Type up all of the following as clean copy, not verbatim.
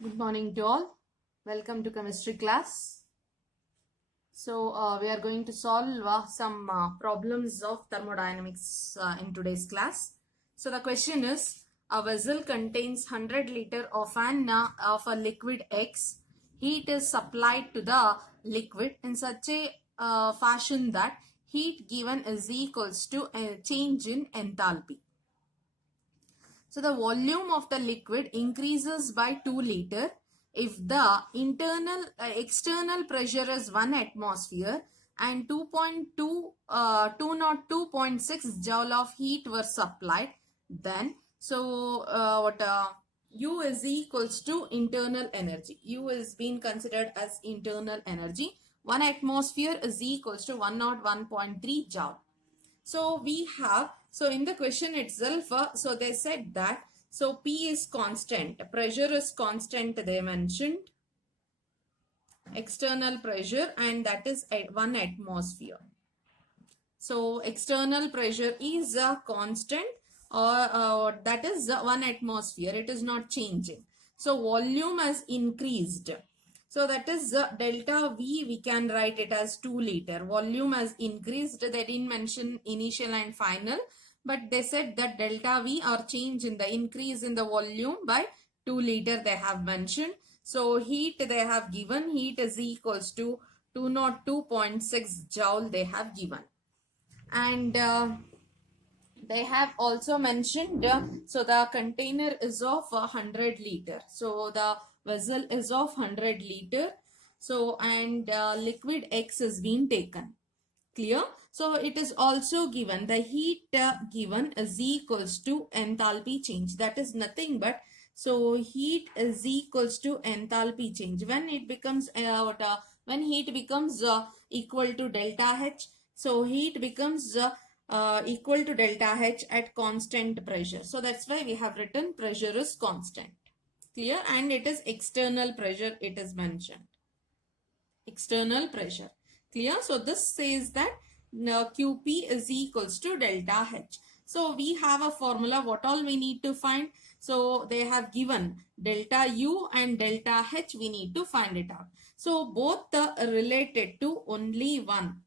Good morning to all. Welcome to chemistry class. So we are going to solve some problems of thermodynamics in today's class. So the question is, a vessel contains 100 liter of a liquid X. Heat is supplied to the liquid in such a fashion that heat given is equals to a change in enthalpy. So the volume of the liquid increases by 2 liter if the external pressure is 1 atmosphere and 202.6 joule of heat were supplied. Then U is equals to internal energy. U is being considered as internal energy. 1 atmosphere is equals to 101.3 joule. So we have, so in the question itself, so they said that, so P is constant, pressure is constant, they mentioned, external pressure, and that is at 1 atmosphere. So external pressure is a constant, or that is 1 atmosphere, it is not changing. So volume has increased. So that is delta V, we can write it as 2 liter. Volume has increased. They didn't mention initial and final, but they said that delta V or change in the increase in the volume by 2 liter they have mentioned. So heat they have given, heat is equals to 202.6 joule they have given. And they have also mentioned, so the container is of 100 liter. So the vessel is of 100 liter. So and liquid X is being taken. Clear? So it is also given the heat given is equals to enthalpy change. That is nothing but, so heat is equals to enthalpy change. When it becomes when heat becomes equal to delta H, so heat becomes equal to delta H at constant pressure. So that's why we have written pressure is constant. Clear? And it is external pressure it is mentioned. External pressure. Clear? So this says that QP is equals to delta H. So we have a formula. What all we need to find? So they have given delta U and delta H. We need to find it out. So both are related to only one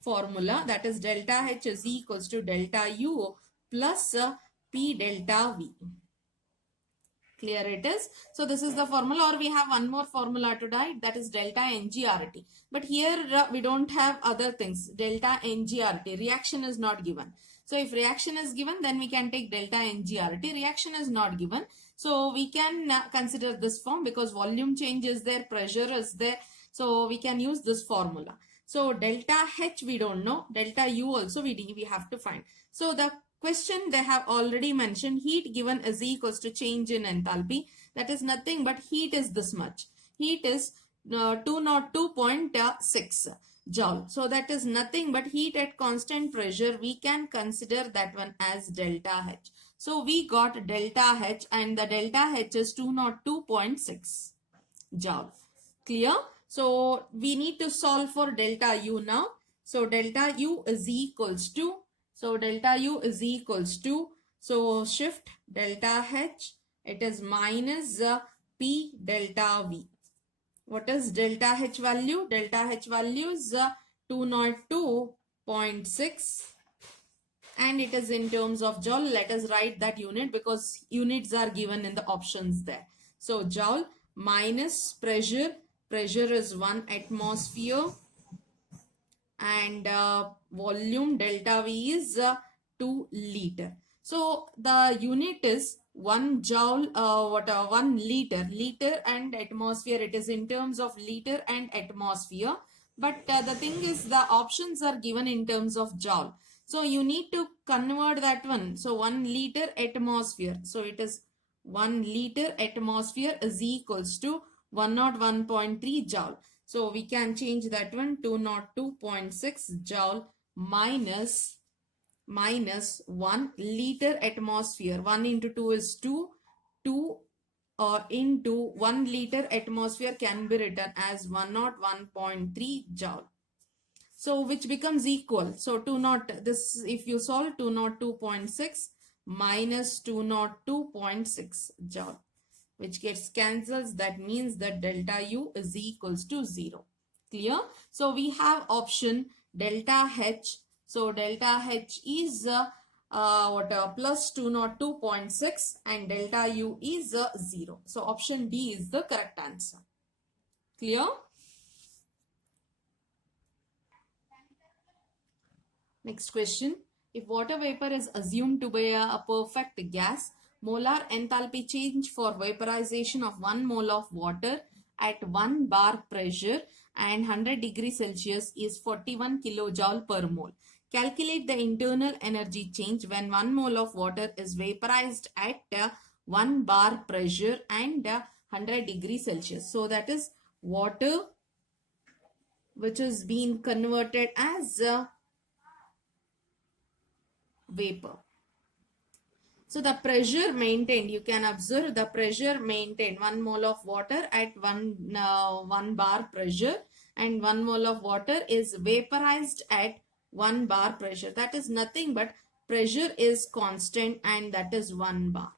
formula, that is delta H is equals to delta U plus P delta V. Clear it is? So this is the formula, or we have one more formula to write, that is delta NGRT. But here we don't have other things. Delta NGRT, reaction is not given. So if reaction is given, then we can take delta NGRT. Reaction is not given. So we can consider this form because volume change is there, pressure is there. So we can use this formula. So delta H we don't know. Delta U also we have to find. So the question they have already mentioned, heat given is equals to change in enthalpy. That is nothing but heat is this much. Heat is 202.6 joule. So that is nothing but heat at constant pressure. We can consider that one as delta H. So we got delta H, and the delta H is 202.6 joule. Clear? So we need to solve for delta U now. So delta U is equals to, so delta U is equals to, so shift delta H, it is minus P delta V. What is delta H value? Delta H value is 202.6, and it is in terms of joule. Let us write that unit because units are given in the options there. So joule minus pressure. Pressure is 1 atmosphere, and volume delta V is 2 liter. So the unit is 1 joule, 1 liter. Liter and atmosphere, it is in terms of liter and atmosphere. But the thing is, the options are given in terms of joule. So you need to convert that one. So 1 liter atmosphere. So it is 1 liter atmosphere is equals to 101.3 joule. So we can change that one, 202.6 joule minus 1 liter atmosphere. 1 into 2 is 2. 2 into 1 liter atmosphere can be written as 101.3 joule. So which becomes equal. So this, if you solve 202.6 minus 202.6 joule. which gets cancels. That means that delta U is equals to 0. Clear? So we have option delta H. So delta H is plus 202.6 and delta U is 0. So option D is the correct answer. Clear? Next question. If water vapor is assumed to be a perfect gas, molar enthalpy change for vaporization of 1 mole of water at 1 bar pressure and 100 degrees Celsius is 41 kilojoule per mole. Calculate the internal energy change when 1 mole of water is vaporized at 1 bar pressure and 100 degrees Celsius. So that is water which is being converted as vapor. So the pressure maintained, you can observe the pressure maintained, 1 mole of water at 1 bar pressure and 1 mole of water is vaporized at 1 bar pressure. That is nothing but pressure is constant and that is 1 bar.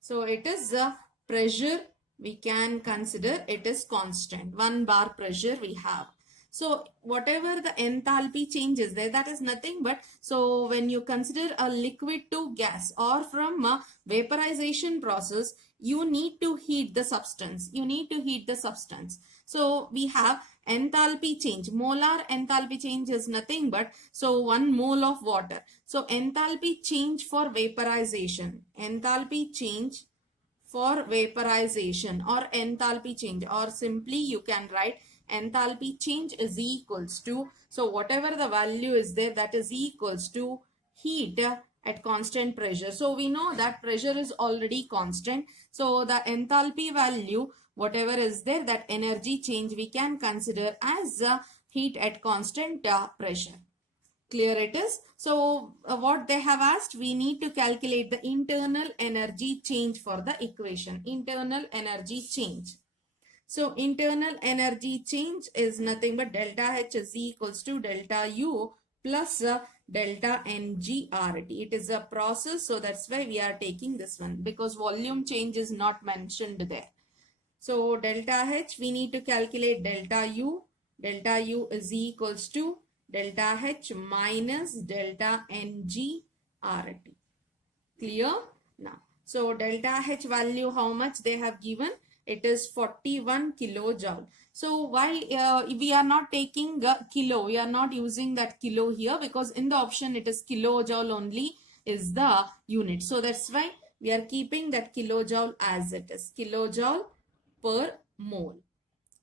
So it is the pressure we can consider it is constant. 1 bar pressure we have. So whatever the enthalpy changes there, that is nothing but, so when you consider a liquid to gas or from a vaporization process, you need to heat the substance. You need to heat the substance. So we have enthalpy change. Molar enthalpy change is nothing but, so 1 mole of water. So enthalpy change for vaporization. Enthalpy change for vaporization or enthalpy change, or simply you can write enthalpy change is equals to, so whatever the value is there, that is equals to heat at constant pressure. So we know that pressure is already constant. So the enthalpy value, whatever is there, that energy change we can consider as heat at constant pressure. Clear it is? So what they have asked, we need to calculate the internal energy change for the equation. Internal energy change. So internal energy change is nothing but delta H is equals to delta U plus delta NGRT. It is a process, so that's why we are taking this one, because volume change is not mentioned there. So delta H, we need to calculate delta U. Delta U is equals to delta H minus delta NGRT. Clear? Now, so delta H value, how much they have given? It is 41 kilojoule. So why we are not taking kilo? We are not using that kilo here because in the option it is kilojoule only is the unit. So that's why we are keeping that kilojoule as it is. Kilojoule per mole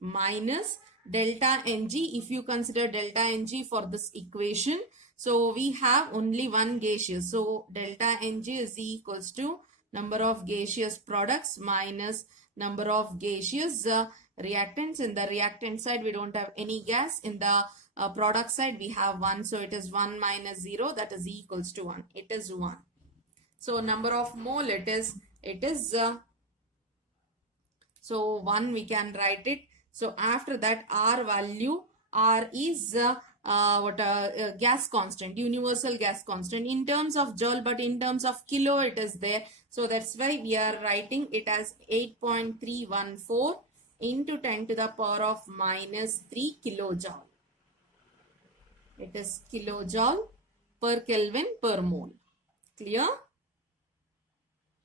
minus delta Ng. If you consider delta Ng for this equation, so we have only one gaseous. So delta Ng is equals to number of gaseous products minus number of gaseous reactants. In the reactant side, we don't have any gas. In the product side, we have 1. So it is 1 minus 0, that is equals to 1. It is 1. So number of mole it is so 1 we can write it. So after that, R value, R is gas constant, universal gas constant in terms of joule, but in terms of kilo it is there. So that's why we are writing it as 8.314 into 10 to the power of minus 3 kilojoule. It is kilojoule per Kelvin per mole. Clear?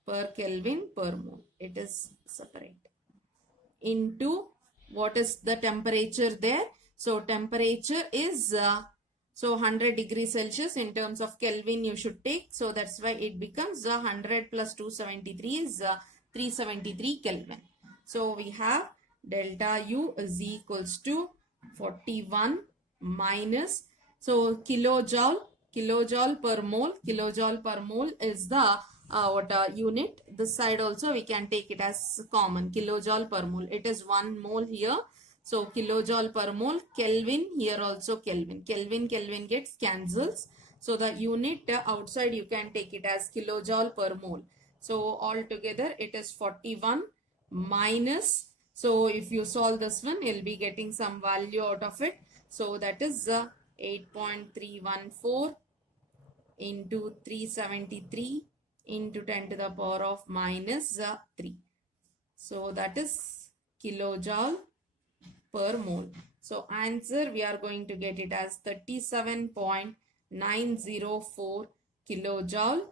Per Kelvin per mole. It is separate. Into what is the temperature there? So temperature is so 100 degrees Celsius. In terms of Kelvin you should take. So that's why it becomes 100 plus 273 is 373 Kelvin. So we have delta U is equals to 41 minus, so kilojoule per mole. Kilojoule per mole is the unit. This side also we can take it as common, kilojoule per mole. It is 1 mole here. So kilojoule per mole. Kelvin, here also Kelvin. Kelvin gets cancels. So the unit outside you can take it as kilojoule per mole. So altogether it is 41 minus. So if you solve this one, you'll be getting some value out of it. So that is 8.314 into 373 into 10 to the power of minus 3. So that is kilojoule per mole. So answer we are going to get it as 37.904 kilojoule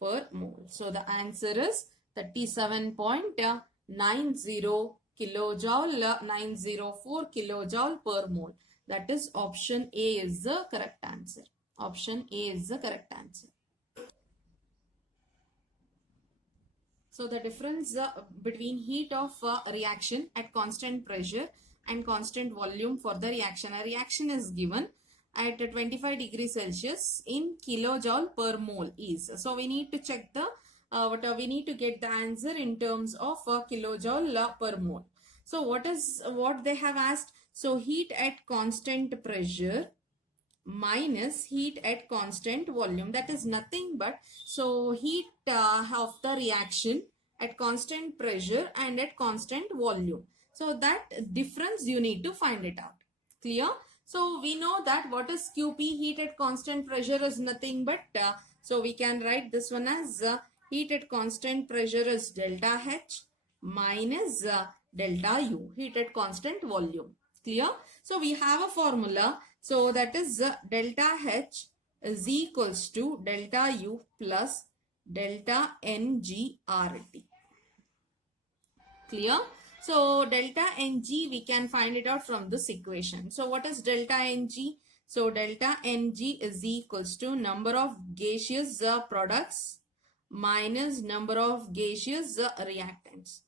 per mole. So the answer is 37.90 kilojoule, 904 kilojoule per mole. That is option A is the correct answer. Option A is the correct answer. So the difference between heat of reaction at constant pressure and constant volume for the reaction. A reaction is given at 25 degrees Celsius in kilojoule per mole is. So we need to check the we need to get the answer in terms of kilojoule per mole. So what they have asked? So heat at constant pressure minus heat at constant volume, that is nothing but so heat of the reaction at constant pressure and at constant volume. So that difference you need to find it out. Clear? So we know that what is QP, heat at constant pressure, is nothing but so we can write this one as heat at constant pressure is delta H minus delta U, heat at constant volume. Clear? So we have a formula. So that is delta H is equals to delta U plus delta NGRT. Clear? So delta Ng we can find it out from this equation. So what is delta Ng? So delta Ng is equals to number of gaseous products minus number of gaseous reactants.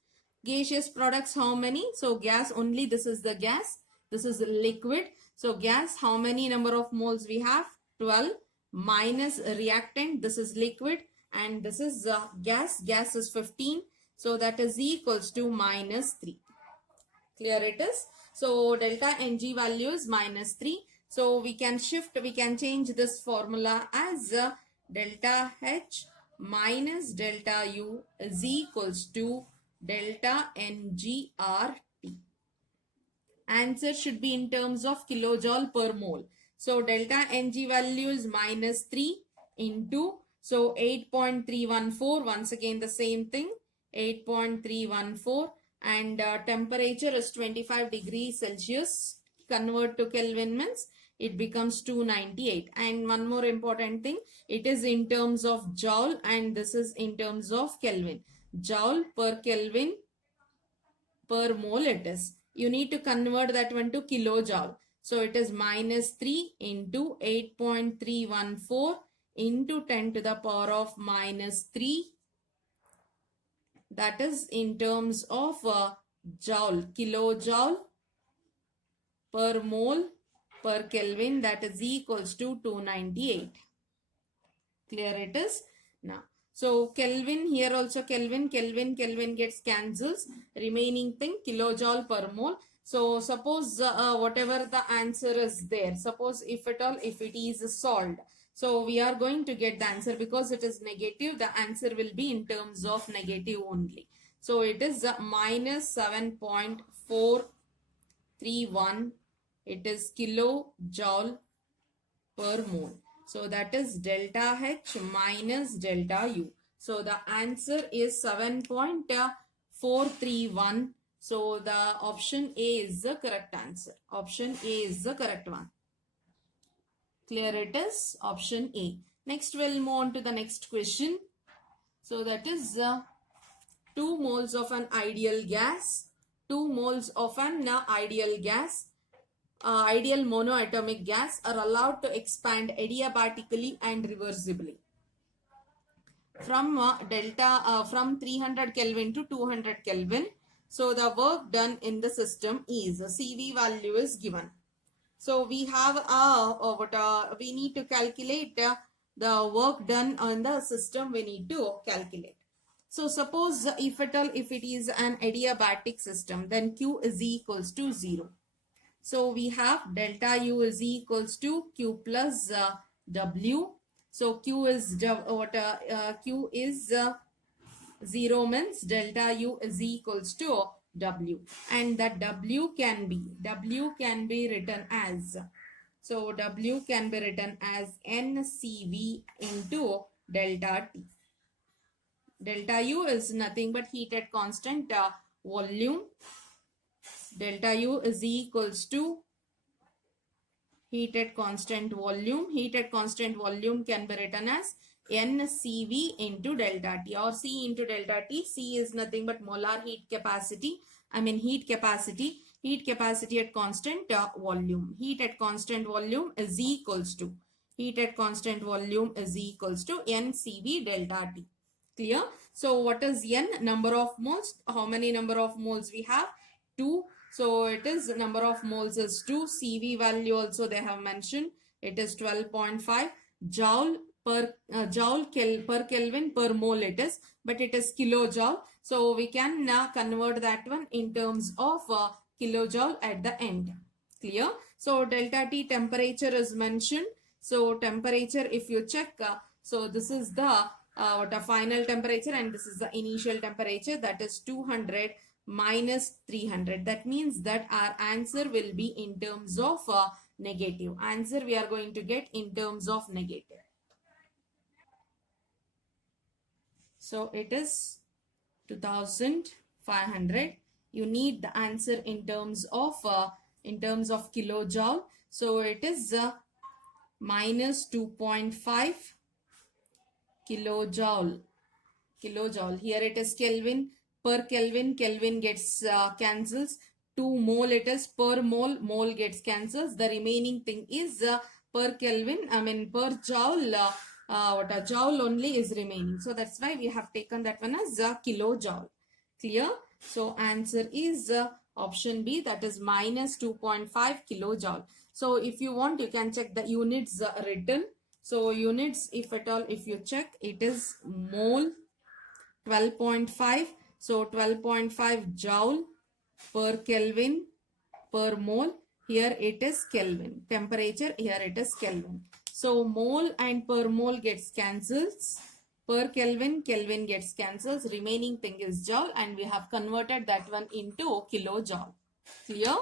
Gaseous products how many? So gas only, this is the gas, this is liquid. So gas, how many number of moles we have? 12 minus reactant, this is liquid and this is gas, gas is 15. So that is equals to minus 3. Clear it is? So delta Ng value is minus 3. So we can change this formula as delta H minus delta U is equals to delta NGRT. Answer should be in terms of kilojoule per mole. So delta Ng value is minus 3 into, so 8.314, once again the same thing, 8.314, and temperature is 25 degrees Celsius. Convert to Kelvin means it becomes 298. And one more important thing, it is in terms of joule and this is in terms of Kelvin. Joule per Kelvin per mole it is. You need to convert that one to kilojoule. So it is minus 3 into 8.314 into 10 to the power of minus 3. That is in terms of joule, kilojoule per mole per Kelvin, that is equals to 298. Clear it is? Now, so Kelvin, here also Kelvin gets cancels. Remaining thing kilojoule per mole. So suppose whatever the answer is there, suppose if at all, if it is solved, so we are going to get the answer because it is negative. The answer will be in terms of negative only. So it is minus 7.431. It is kilojoule per mole. So that is delta H minus delta U. So the answer is 7.431. So the option A is the correct answer. Option A is the correct one. Clear it is? Option A. Next we'll move on to the next question. So that is 2 moles of an ideal gas. 2 moles of an ideal gas. Ideal monoatomic gas are allowed to expand adiabatically and reversibly from from 300 Kelvin to 200 Kelvin. So the work done in the system is CV value is given. So we have we need to calculate the work done on the system. We need to calculate. So suppose if at all if it is an adiabatic system, then Q is equals to 0. So we have delta U is equals to Q plus W. So Q is Q is 0 means delta U is equals to W, and that W can be written as, so W can be written as NCV into delta T. Delta U is nothing but heat at constant volume. Delta U is equals to heat at constant volume. Heat at constant volume can be written as NCV into delta T or C into delta T. C is nothing but molar heat capacity. Heat capacity. Heat capacity at constant volume. Heat at constant volume is equals to NCV delta T. Clear? So what is N? Number of moles. How many number of moles we have? 2. So it is number of moles is 2. CV value also they have mentioned. It is 12.5 joule per Kelvin per mole it is, but it is kilojoule. So we can now convert that one in terms of kilojoule at the end. Clear? So delta T temperature is mentioned. So temperature, if you check, so this is the final temperature and this is the initial temperature, that is 200 minus 300. That means that our answer will be in terms of negative. Answer we are going to get in terms of negative. So it is 2500. You need the answer in terms of kilojoule. So it is minus 2.5 kilojoule. Here it is Kelvin per Kelvin. Kelvin gets cancels. 2 mole it is per mole. Mole gets cancels. The remaining thing is per Kelvin. Per joule. What a joule only is remaining. So that's why we have taken that one as kilojoule. Clear? So answer is option B, that is minus 2.5 kilojoule. So if you want, you can check the units written. So units, if at all, if you check, it is mole 12.5. So 12.5 joule per Kelvin per mole. Here it is Kelvin. Temperature, here it is Kelvin. So mole and per mole gets cancels. Per Kelvin, Kelvin gets cancels. Remaining thing is joule and we have converted that one into kilojoule. Clear?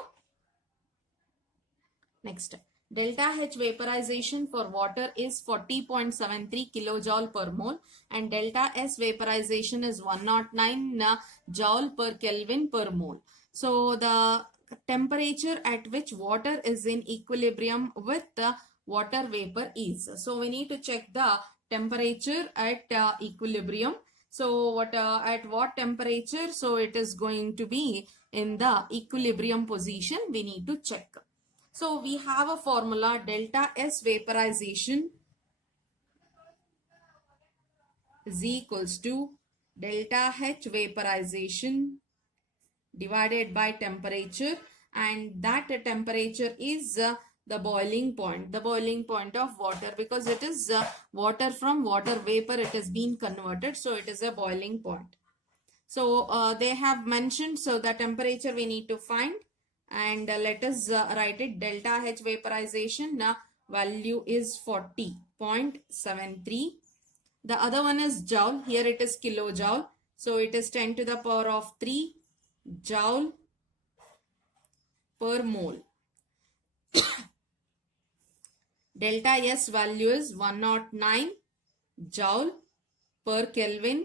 Next. Delta H vaporization for water is 40.73 kilojoule per mole and delta S vaporization is 109 joule per Kelvin per mole. So the temperature at which water is in equilibrium with the water vapor is. So we need to check the temperature at equilibrium. So at what temperature? So it is going to be in the equilibrium position. We need to check. So we have a formula, delta S vaporization is equals to delta H vaporization divided by temperature, and that temperature is the boiling point of water, because it is water from water vapor, it has been converted, so it is a boiling point. So they have mentioned, so the temperature we need to find, and let us write it. Delta H vaporization value is 40.73. The other one is joule. Here it is kilojoule. So it is 10 to the power of 3 joule per mole. Delta S value is 109 joule per Kelvin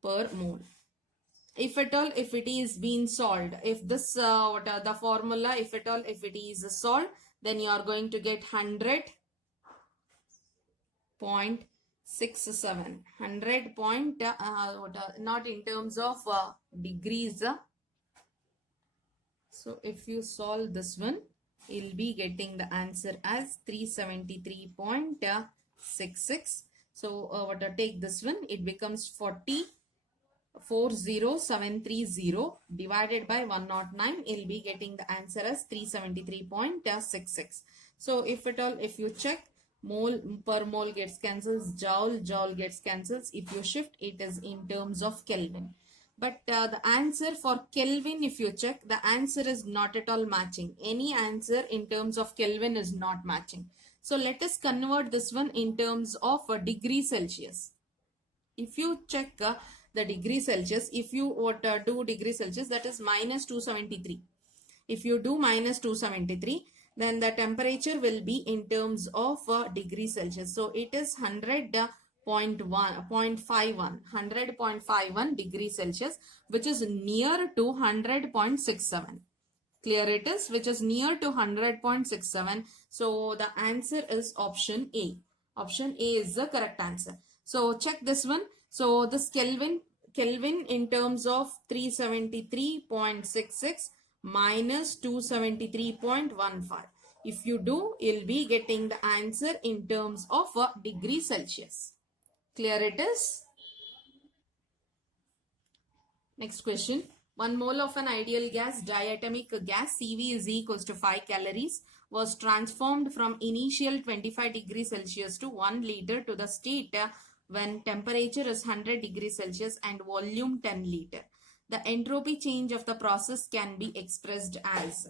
per mole. If at all, if it is being solved, if this the formula, if at all, if it is solved, then you are going to get 100.67. 100 point, not in terms of degrees. So if you solve this one, you'll be getting the answer as 373.66. So take this one, it becomes 40730 divided by 109. You'll be getting the answer as 373.66. So if at all, if you check, mole per mole gets cancels, joule gets cancels. If you shift, it is in terms of Kelvin. But the answer for Kelvin, if you check, the answer is not at all matching. Any answer in terms of Kelvin is not matching. So let us convert this one in terms of degree Celsius. If you check the degree Celsius, if you do degree Celsius, that is minus 273. If you do minus 273, then the temperature will be in terms of degree Celsius. So it is 100 100.51 degrees Celsius, which is near to 100.67. Clear it is, which is near to 100.67. So the answer is option A. Option A is the correct answer. So check this one. So this Kelvin in terms of 373.66 minus 273.15. If you do, you'll be getting the answer in terms of degree Celsius. Clear it is? Next question. 1 mole of an ideal gas, diatomic gas, Cv is equals to 5 calories, was transformed from initial 25 degrees Celsius to 1 liter to the state when temperature is 100 degrees Celsius and volume 10 liter. The entropy change of the process can be expressed as.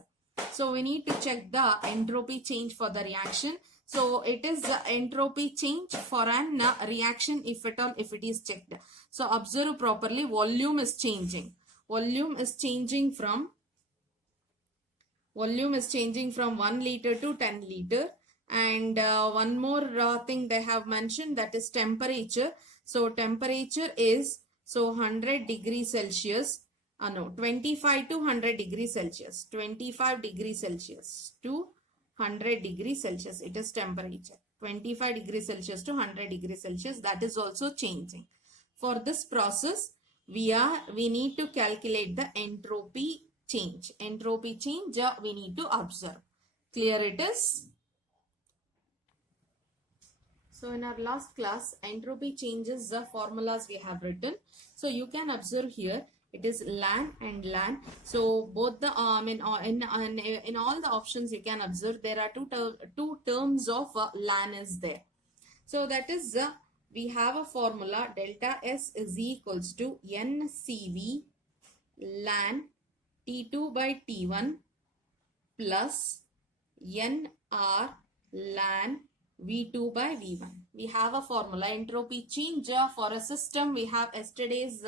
So we need to check the entropy change for the reaction. So it is the entropy change for an reaction if at all, if it is checked. So observe properly, volume is changing. Volume is changing from 1 liter to 10 liter. And one more thing they have mentioned, that is temperature. So temperature is 100 degrees Celsius. No, 25 to 100 degrees Celsius. 25 degrees Celsius to 100 degrees Celsius. It is temperature. 25 degrees Celsius to 100 degrees Celsius. That is also changing. For this process, we need to calculate the entropy change. Entropy change we need to observe. Clear it is? So in our last class, entropy changes the formulas we have written. So you can observe here, it is LAN and LAN. So both the in all the options you can observe there are two terms of LAN is there. So that is we have a formula, delta S is equals to NCV LAN T2 by T1 plus NR LAN V2 by V1. We have a formula, entropy change for a system. We have yesterday's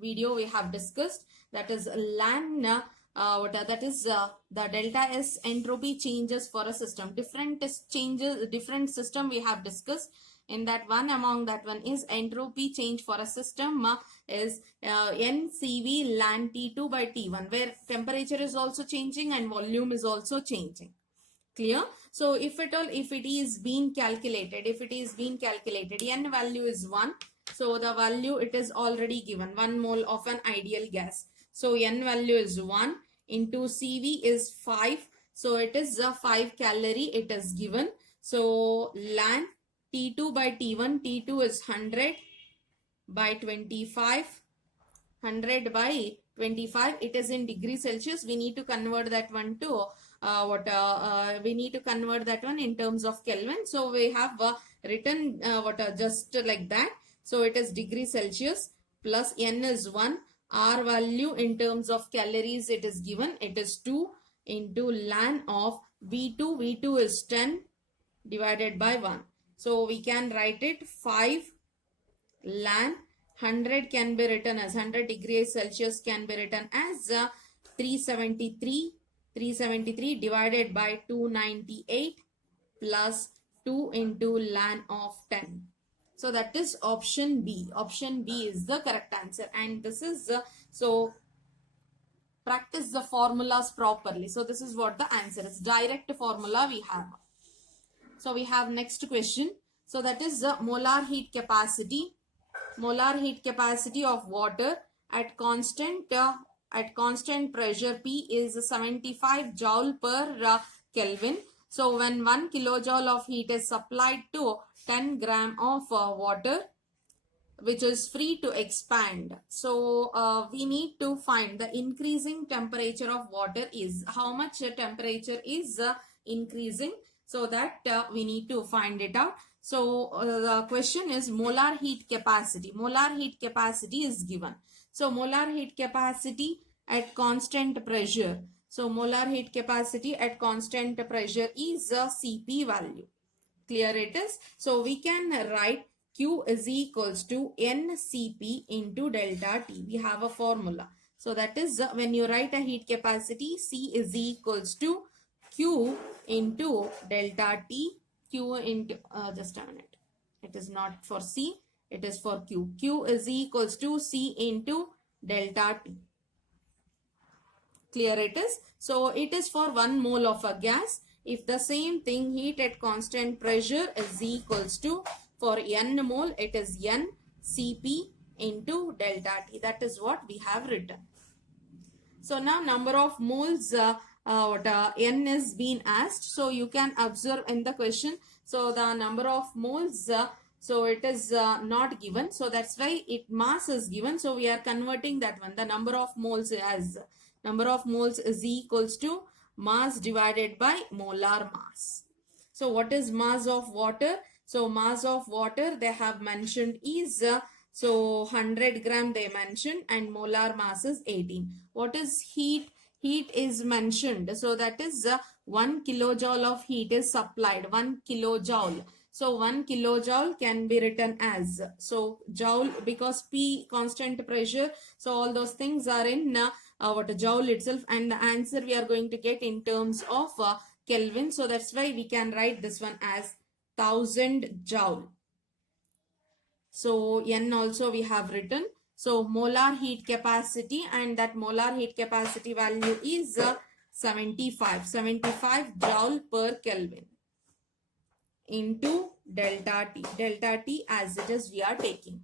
video we have discussed, that is LAN, that is the delta S entropy changes for a system. Different changes, different system we have discussed. In that one, among that one is entropy change for a system is NCV LAN T2 by T1, where temperature is also changing and volume is also changing. Clear? So if at all, if it is being calculated, N value is 1. So the value it is already given, 1 mole of an ideal gas. So N value is 1 into CV is 5. So it is 5 calorie it is given. So LAN T2 by T1, T2 is 100 by 25. 100 by 25, it is in degrees Celsius. We need to convert that one to we need to convert that one in terms of Kelvin. So we have written just like that. So it is degree Celsius plus N is 1. R value in terms of calories it is given. It is 2 into LAN of V2. V2 is 10 divided by 1. So we can write it 5 LAN. 100 can be written as 100 degrees Celsius can be written as 373 divided by 298 plus 2 into LAN of 10. So that is option B. Option B is the correct answer. And this is so practice the formulas properly. So this is what the answer is. Direct formula we have. So we have next question. So that is the molar heat capacity. Molar heat capacity of water at constant pressure P is 75 joule per Kelvin. So when 1 kilojoule of heat is supplied to 10 gram of water, which is free to expand. So we need to find the increasing temperature of water is how much temperature is increasing. So that we need to find it out. So the question is molar heat capacity. Molar heat capacity is given. So molar heat capacity at constant pressure. So molar heat capacity at constant pressure is a Cp value. Clear it is? So we can write Q is equals to NCP into delta T. We have a formula. So that is when you write a heat capacity, C is equals to Q into delta T. Q into, just a minute. It is not for C. It is for Q. Q is equals to C into delta T. Clear it is? So it is for 1 mole of a gas. If the same thing, heat at constant pressure is equals to, for N mole, it is N Cp into delta T. That is what we have written. So now number of moles N is being asked. So you can observe in the question. So the number of moles, so it is not given. So that's why mass is given. So we are converting that one. The number of moles as number of moles is equals to mass divided by molar mass. So what is mass of water? So mass of water they have mentioned is so 100 gram they mentioned, and molar mass is 18. What is heat? Heat is mentioned. So that is 1 kilojoule of heat is supplied. 1 kilojoule. So 1 kilojoule can be written as, so joule, because P constant pressure. So all those things are in joule itself, and the answer we are going to get in terms of Kelvin. So that's why we can write this one as 1000 joule. So N also we have written. So molar heat capacity, and that molar heat capacity value is 75 joule per Kelvin into delta T as it is we are taking.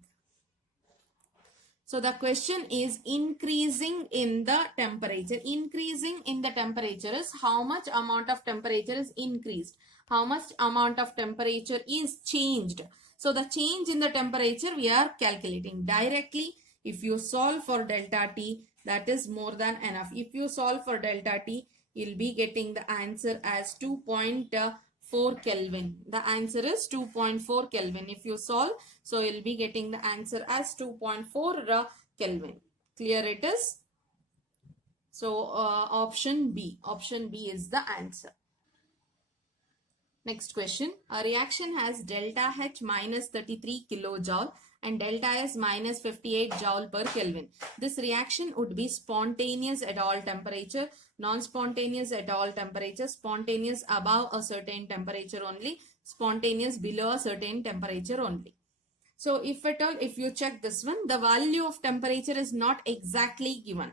So the question is increasing in the temperature. Increasing in the temperature is how much amount of temperature is increased. How much amount of temperature is changed. So the change in the temperature we are calculating directly. If you solve for delta T, that is more than enough. If you solve for delta T, you'll be getting the answer as 2.4 Kelvin. The answer is 2.4 Kelvin. If you solve, so you'll be getting the answer as 2.4 Kelvin. Clear it is? So option B. Option B is the answer. Next question. A reaction has delta H minus 33 kilojoule and delta S minus 58 joule per Kelvin. This reaction would be spontaneous at all temperature, non-spontaneous at all temperature, spontaneous above a certain temperature only, spontaneous below a certain temperature only. So if at all, if you check this one, the value of temperature is not exactly given.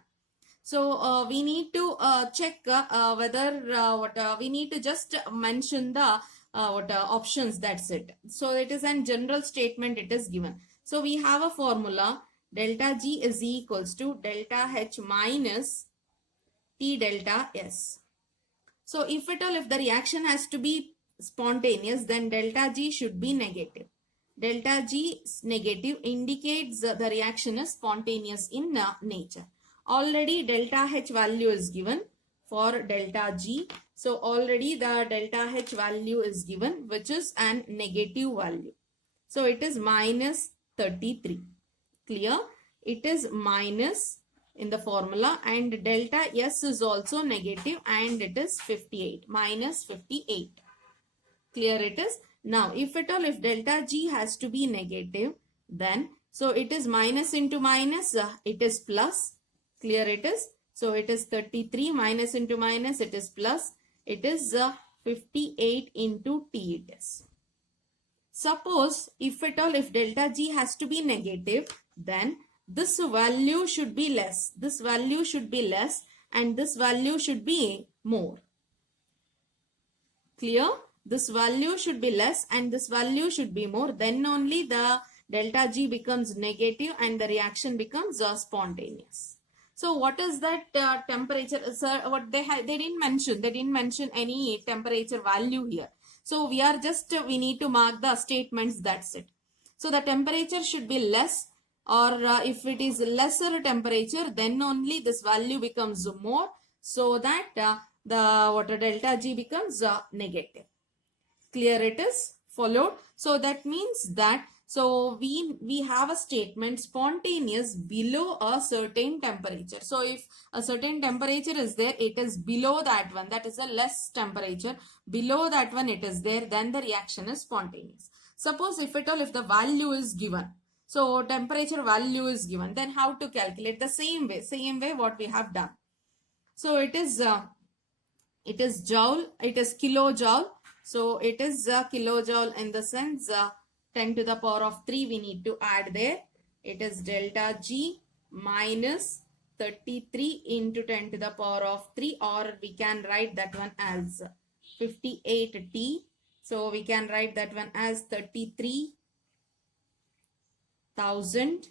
So we need to check whether we need to just mention the options, that's it. So it is a general statement it is given. So we have a formula, delta G is equals to delta H minus T delta S. So if at all, if the reaction has to be spontaneous, then delta G should be negative. Delta G negative indicates the reaction is spontaneous in nature. Already delta H value is given for delta G. So already the delta H value is given, which is an negative value. So it is minus 33. Clear? It is minus in the formula, and delta S is also negative, and it is 58. Minus 58. Clear it is? Now if at all, if delta G has to be negative, then so it is minus into minus, it is plus. Clear it is? So it is 33 minus into minus, it is plus. It is 58 into T it is. Suppose if at all, if delta G has to be negative, then this value should be less. This value should be less, and this value should be more. Clear? This value should be less and this value should be more. Then only the delta G becomes negative and the reaction becomes spontaneous. So what is that temperature? Sir, what they didn't mention. They didn't mention any temperature value here. So we are just, we need to mark the statements, that's it. So the temperature should be less, or if it is lesser temperature, then only this value becomes more, so that the delta G becomes negative. Clear it is? Followed? So that means that, so we have a statement spontaneous below a certain temperature. So if a certain temperature is there, it is below that one, that is a less temperature. Below that one it is there, then the reaction is spontaneous. Suppose if at all, if the value is given, so temperature value is given, then how to calculate? The same way what we have done. So it is joule, it is kilojoule. So it is kilojoule in the sense 10 to the power of 3 we need to add there. It is delta G minus 33 into 10 to the power of 3, or we can write that one as 58T. So we can write that one as 33,000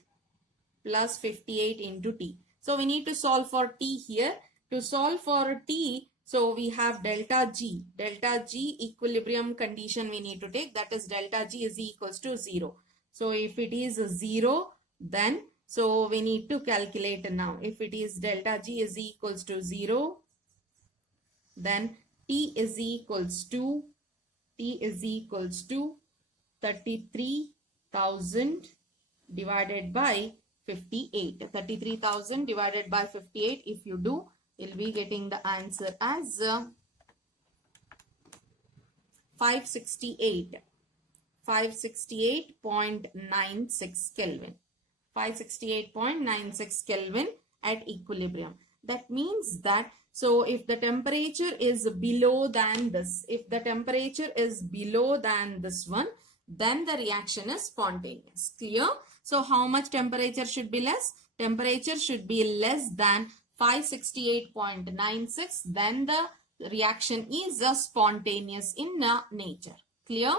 plus 58 into T. So we need to solve for T here. To solve for T, so we have delta G. Delta G equilibrium condition we need to take. That is delta G is equals to 0. So if it is 0, then so we need to calculate now. If it is delta G is equals to 0, then T is equals to 33,000 divided by 58. 33,000 divided by 58, if you do, you'll be getting the answer as 568.96 Kelvin. 568.96 Kelvin at equilibrium. That means that, so if the temperature is below than this, one, then the reaction is spontaneous. Clear? So how much temperature should be less? Temperature should be less than 568.96. Then the reaction is spontaneous in nature. Clear?